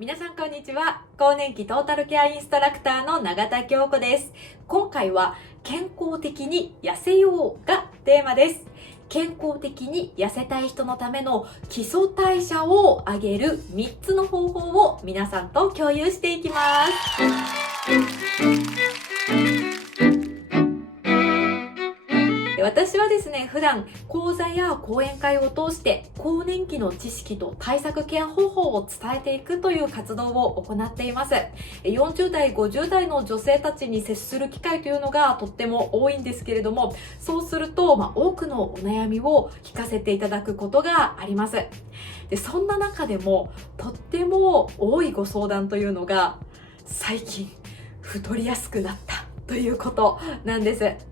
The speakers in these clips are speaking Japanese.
皆さんこんにちは。更年期トータルケアインストラクターの永田京子です。今回は健康的に痩せようがテーマです。健康的に痩せたい人のための基礎代謝を上げる3つの方法を皆さんと共有していきます。私はですね、普段講座や講演会を通して更年期の知識と対策ケア方法を伝えていくという活動を行っています。40代、50代の女性たちに接する機会というのがとっても多いんですけれども、そうすると、多くのお悩みを聞かせていただくことがあります。で、そんな中でもとっても多いご相談というのが、最近太りやすくなったということなんです。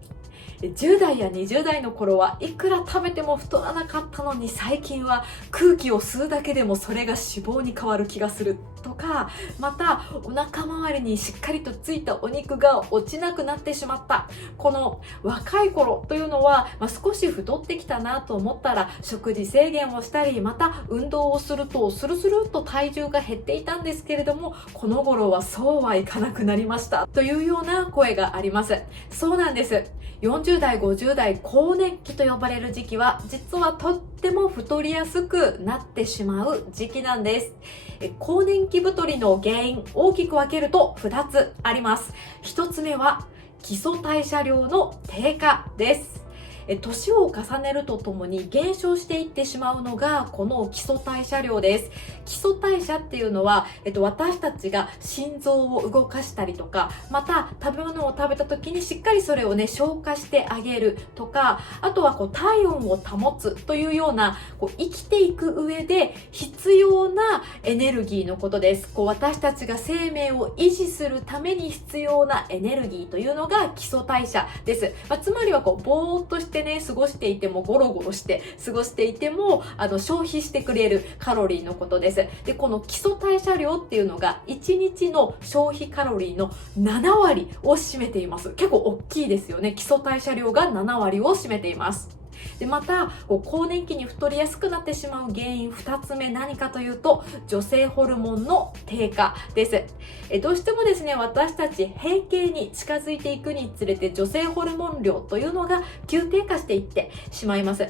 10代や20代の頃はいくら食べても太らなかったのに、最近は空気を吸うだけでもそれが脂肪に変わる気がするとか、またお腹周りにしっかりとついたお肉が落ちなくなってしまった。この若い頃というのは、少し太ってきたなと思ったら食事制限をしたり、また運動をするとスルスルっと体重が減っていたんですけれども、この頃はそうはいかなくなりましたというような声があります。そうなんです。40代、50代、更年期と呼ばれる時期は、実はとっても太りやすくなってしまう時期なんです。更年期太りの原因、大きく分けると2つあります。1つ目は、基礎代謝量の低下です。年を重ねるとともに減少していってしまうのがこの基礎代謝量です。基礎代謝っていうのは、私たちが心臓を動かしたりとか、また食べ物を食べた時にしっかりそれをね消化してあげるとか、あとは体温を保つというような生きていく上で必要なエネルギーのことです。私たちが生命を維持するために必要なエネルギーというのが基礎代謝です。つまりはぼーっとして過ごしていても、ゴロゴロして過ごしていても消費してくれるカロリーのことです。で、この基礎代謝量っていうのが1日の消費カロリーの7割を占めています。結構大きいですよね。基礎代謝量が7割を占めています。で、また更年期に太りやすくなってしまう原因2つ目、何かというと女性ホルモンの低下です。どうしてもですね、私たち閉経に近づいていくにつれて女性ホルモン量というのが急低下していってしまいます。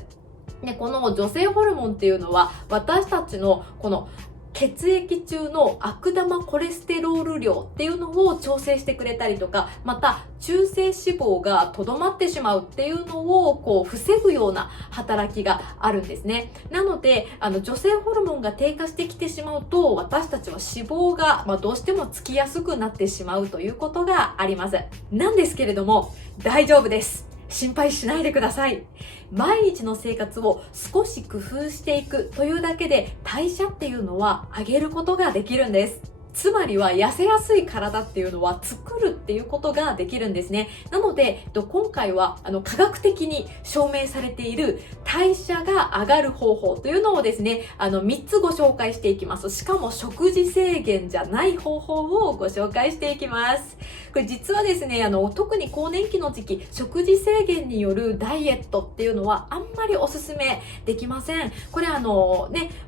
で、この女性ホルモンっていうのは私たちのこの血液中の悪玉コレステロール量っていうのを調整してくれたりとか、また中性脂肪がとどまってしまうっていうのを防ぐような働きがあるんですね。なので女性ホルモンが低下してきてしまうと、私たちは脂肪がどうしてもつきやすくなってしまうということがあります。なんですけれども、大丈夫です。心配しないでください。毎日の生活を少し工夫していくというだけで代謝っていうのは上げることができるんです。つまりは痩せやすい体っていうのは作るっていうことができるんですね。なので今回は科学的に証明されている代謝が上がる方法というのをですね、3つご紹介していきます。しかも食事制限じゃない方法をご紹介していきます。これ実はですね、特に更年期の時期、食事制限によるダイエットっていうのはあんまりおすすめできません。これ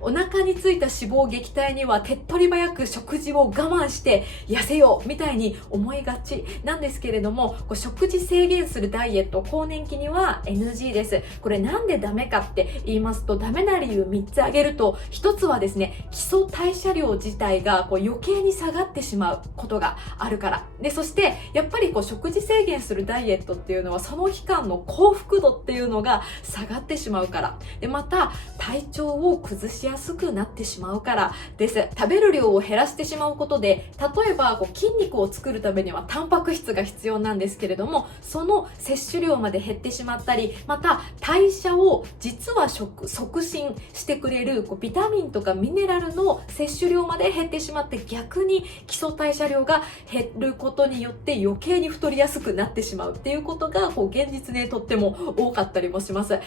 お腹についた脂肪撃退には手っ取り早く食事を我慢して痩せようみたいに思いがちなんですけれども、食事制限するダイエット、更年期には NG です。これなんでダメかって言いますと、ダメな理由3つ挙げると、1つはですね、基礎代謝量自体が余計に下がってしまうことがあるからで、そしてやっぱり食事制限するダイエットっていうのはその期間の幸福度っていうのが下がってしまうからで、また体調を崩しやすくなってしまうからです。食べる量を減らしてしまうことで、例えば筋肉を作るためにはタンパク質が必要なんですけれども、その摂取量まで減ってしまったり、また代謝を実は促進してくれるビタミンとかミネラルの摂取量まで減ってしまって、逆に基礎代謝量が減ることによって余計に太りやすくなってしまうっていうことが現実ね、とっても多かったりもします。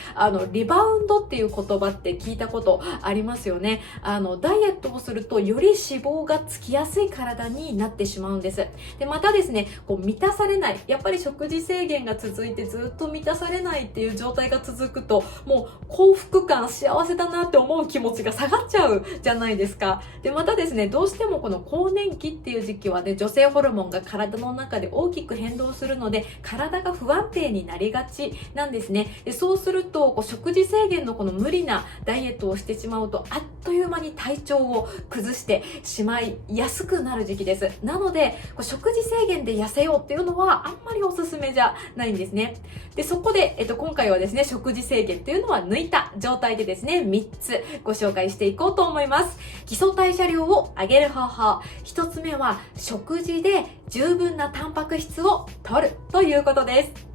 リバウンドっていう言葉って聞いたことありますよね。ダイエットをするとより脂肪がつきやすい体になってしまうんです。で、またですね、満たされない、やっぱり食事制限が続いてずっと満たされないっていう状態が続くと、もう幸福感、幸せだなって思う気持ちが下がっちゃうじゃないですか。で、またですね、どうしてもこの更年期っていう時期はね、女性ホルモンが体の中で大きく変動するので、体が不安定になりがちなんですね。で、そうすると、食事制限のこの無理なダイエットをしてしまうと、あっという間に体調を崩してしまいやすくなる時期です。なので、食事制限で痩せようっていうのはあんまりおすすめじゃないんですね。で、そこで、今回はですね、食事制限っていうのは抜いた状態でですね、3つご紹介していこうと思います。基礎代謝量を上げる方法。1つ目は、食事で十分なタンパク質を摂るということです。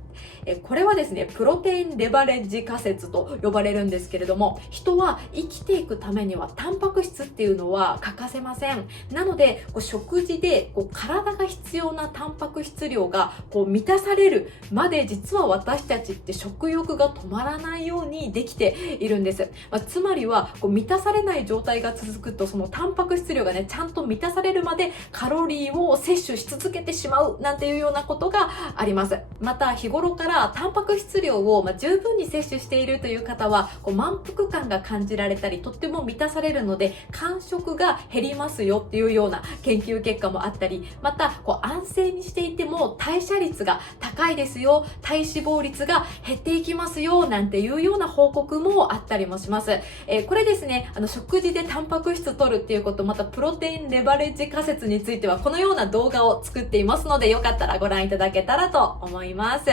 これはですね、プロテインレバレッジ仮説と呼ばれるんですけれども、人は生きていくためにはタンパク質っていうのは欠かせません。なので、食事で体が必要なタンパク質量が満たされるまで、実は私たちって食欲が止まらないようにできているんです。つまりは満たされない状態が続くと、そのタンパク質量がね、ちゃんと満たされるまでカロリーを摂取し続けてしまうなんていうようなことがあります。また、日頃からタンパク質量を十分に摂取しているという方は満腹感が感じられたり、とっても満たされるので間食が減りますよっていうような研究結果もあったり、また安静にしていても代謝率が高いですよ、体脂肪率が減っていきますよなんていうような報告もあったりもします。これですね、食事でタンパク質取るっていうこと、またプロテインレバレッジ仮説についてはこのような動画を作っていますので、よかったらご覧いただけたらと思います。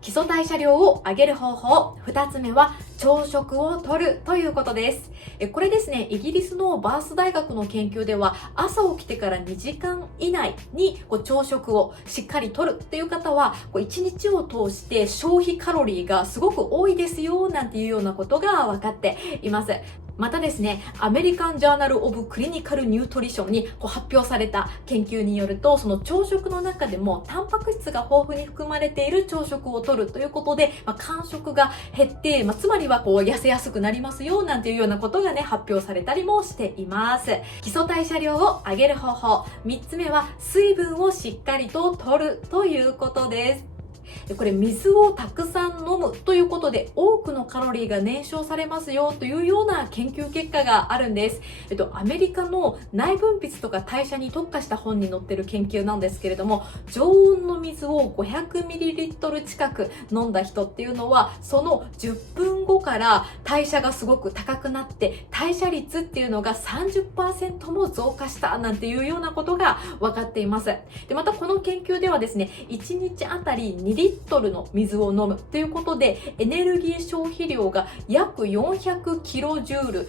基礎代謝量を上げる方法。2つ目は朝食をとるということです。これですね、イギリスのバース大学の研究では、朝起きてから2時間以内に朝食をしっかりとるっていう方は、1日を通して消費カロリーがすごく多いですよなんていうようなことが分かっています。またですね、アメリカンジャーナルオブクリニカルニュートリションに発表された研究によると、その朝食の中でもタンパク質が豊富に含まれている朝食をとるということで、間食が減って、つまりは痩せやすくなりますよなんていうようなことがね、発表されたりもしています。基礎代謝量を上げる方法。3つ目は水分をしっかりととるということです。これ、水をたくさん飲むということで多くのカロリーが燃焼されますよというような研究結果があるんです。アメリカの内分泌とか代謝に特化した本に載ってる研究なんですけれども、常温の水を 500ml 近く飲んだ人っていうのは、その10分後から代謝がすごく高くなって、代謝率っていうのが 30% も増加したなんていうようなことが分かっています。で、またこの研究ではですね、1日あたり2リットルの水を飲むということで、エネルギー消費量が約400キロジュール、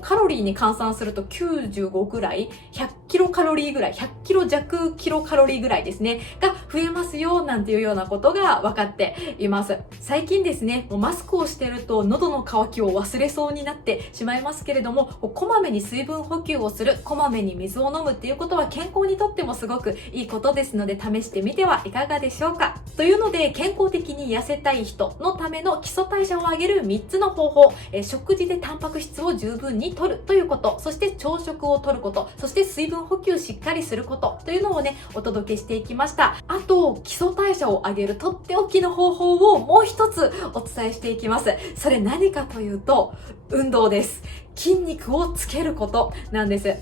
カロリーに換算すると95ぐらい、100キロカロリーぐらい、100キロ弱キロカロリーぐらいですね、が増えますよなんていうようなことが分かっています。最近ですね、もうマスクをしてると喉の渇きを忘れそうになってしまいますけれども、こまめに水分補給をする、こまめに水を飲むっていうことは健康にとってもすごくいいことですので、試してみてはいかがでしょうか。というので、健康的に痩せたい人のための基礎代謝を上げる3つの方法、食事でタンパク質を十分に摂るということ、そして朝食をとること、そして水分補給しっかりすることというのをね、お届けしていきました。あと、基礎代謝を上げるとっておきの方法をもう一つお伝えしていきます。それ何かというと、運動です。筋肉をつけることなんです。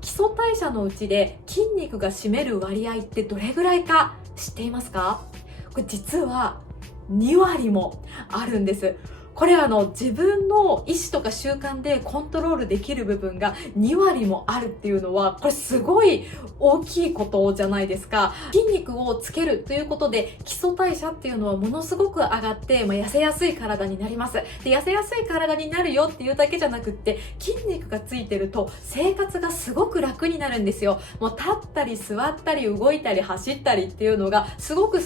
基礎代謝のうちで筋肉が占める割合ってどれぐらいか知っていますか？これ実は2割もあるんです。これ自分の意思とか習慣でコントロールできる部分が2割もあるっていうのは、これすごい大きいことじゃないですか。筋肉をつけるということで基礎代謝っていうのはものすごく上がって、痩せやすい体になります。で、痩せやすい体になるよっていうだけじゃなくって、筋肉がついてると生活がすごく楽になるんですよ。もう立ったり座ったり動いたり走ったりっていうのがすごく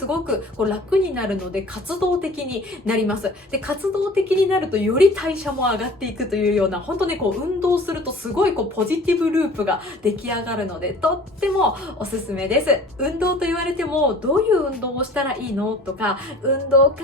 楽になるので、活動的になります。で、活動的になるとより代謝も上がっていくというような、本当に運動するとすごいポジティブループが出来上がるので、とってもおすすめです。運動と言われても、どういう運動をしたらいいのとか、運動か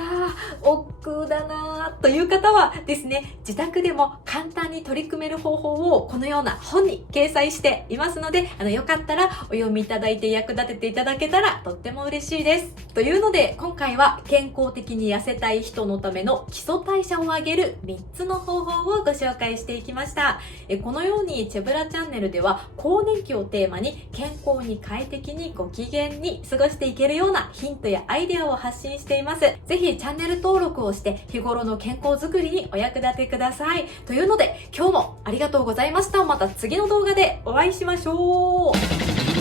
億劫だなという方はですね、自宅でも簡単に取り組める方法をこのような本に掲載していますので、よかったらお読みいただいて役立てていただけたらとっても嬉しいです。というので、今回は健康的に痩せたい人のための基礎代代謝を上げる3つの方法をご紹介していきました。このようにチェブラチャンネルでは更年期をテーマに健康に快適にご機嫌に過ごしていけるようなヒントやアイデアを発信しています。ぜひチャンネル登録をして日頃の健康づくりにお役立てください。というので今日もありがとうございました。また次の動画でお会いしましょう。